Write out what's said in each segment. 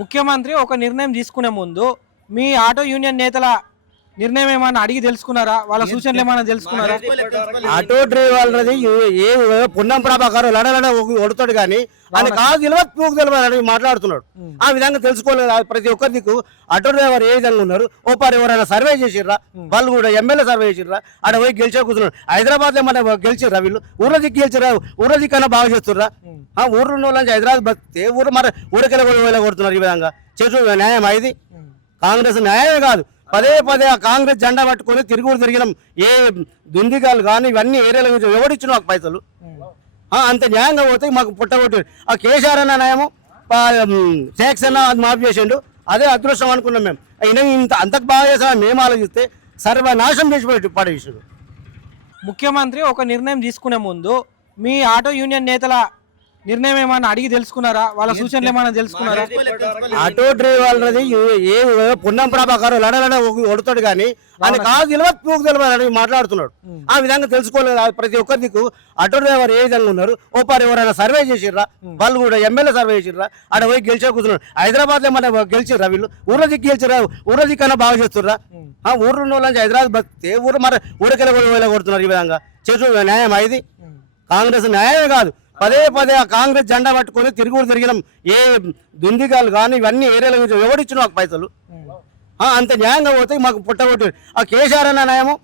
ముఖ్యమంత్రి ఒక నిర్ణయం తీసుకునే ముందు మీ ఆటో యూనియన్ నేతల నిర్ణయం ఏమైనా అడిగి తెలుసుకున్నారా? వాళ్ళ సూచనలు ఏమైనా తెలుసుకున్నారా? ఆటో డ్రైవర్లది ఏ పున్నం ప్రభాకర్ లడలడ కొడుతాడు కానీ ఆయన కాదు తెలియదు పూకు తెలియదు మాట్లాడుతున్నాడు. ఆ విధంగా తెలుసుకోలేదు? ప్రతి ఒక్కరి దిక్కు ఆటో డ్రైవర్ ఏ విధంగా ఉన్నారు? ఓ పారు ఎవరైనా సర్వే చేసిర్రా? వాళ్ళు కూడా ఎమ్మెల్యే సర్వే చేసిర్రా? ఆడ పోయి గెలిచే కూర్చున్నాడు హైదరాబాద్లో మన గెలిచిర్రా వీళ్ళు? ఊర్ల దిక్కు గెలిచిర్రా? ఊర్ల దిక్కు అన్నా బాగా చేస్తుర్రా? ఊర్లో ఉన్న వాళ్ళని హైదరాబాద్ బతికే ఊరు మరి ఊరికెళ్ళి కూడా కొడుతున్నారు ఈ విధంగా. చేసు న్యాయం ఇది? కాంగ్రెస్ న్యాయమే కాదు. పదే పదే ఆ కాంగ్రెస్ జెండా పట్టుకొని తిరుగుడు తిరిగినాం. ఏ దుందిగాలు కానీ ఇవన్నీ ఏరియాల గురించి ఎవడిచ్చిన మాకు పైసలు. ఆ, అంత న్యాయంగా పోతే మాకు పుట్టగొట్టు ఆ కేసీఆర్ అన్న న్యాయము ట్యాక్స్ అన్న అది మాఫీ చేసిండు. అదే అదృష్టం అనుకున్నాం మేము. అయినా ఇంత అంతకు బాగా చేసామని మేము ఆలోచిస్తే సర్వనాశనం చేసి పడేసాడు ముఖ్యమంత్రి ఒక నిర్ణయం తీసుకునే ముందు మీ ఆటో యూనియన్ నేతల నిర్ణయం ఏమైనా అడిగి తెలుసుకున్నారా? వాళ్ళ సూచనలు ఏమైనా తెలుసుకున్నారా? ఆటో డ్రైవర్లది ఏ పున్నం ప్రభాకర్ లడలడ కొడుతాడు కానీ ఆయన కాదు తెలియదు పూకు తెలియదు మాట్లాడుతున్నాడు. ఆ విధంగా తెలుసుకోలేదు ప్రతి ఒక్కరి దిక్కు ఆటో డ్రైవర్ ఏ విధంగా ఉన్నారు? ఓ పారు ఎవరైనా సర్వే చేసిర్రా? వాళ్ళు కూడా ఎమ్మెల్యే సర్వే చేసిర్రా? ఆడ పోయి గెలిచే కూర్చున్నాడు హైదరాబాద్లో మన గెలిచిర్రా వీళ్ళు? ఊర్ల దిక్కు గెలిచిర్రా? ఊర్ల దిక్కు అన్నా బాగా చేస్తుర్రా? ఆ ఊర్లో ఉన్న వాళ్ళని హైదరాబాద్ బతికే ఊరు మరి ఊరికెళ్ళి కూడా కొడుతున్నారు ఈ విధంగా? చేసు న్యాయం ఇది? కాంగ్రెస్ న్యాయమే కాదు. పదే పదే ఆ కాంగ్రెస్ జెండా పట్టుకొని తిరుగుడు తిరిగినాం. ఏ దుందిగాలు కానీ ఇవన్నీ ఏరియాల గురించి ఎవడిచ్చిన మాకు పైసలు. అంత న్యాయంగా పోతే మాకు పుట్టగొట్టు ఆ కేసీఆర్ అన్న న్యాయము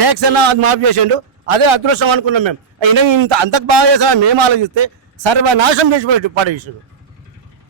ట్యాక్స్ అన్న అది మాఫీ చేసిండు. అదే అదృష్టం అనుకున్నాం మేము. అయినా ఇంత అంతకు బాగా చేసిన మేము ఆలోచిస్తే సర్వనాశనం చేసి పడేసాడు.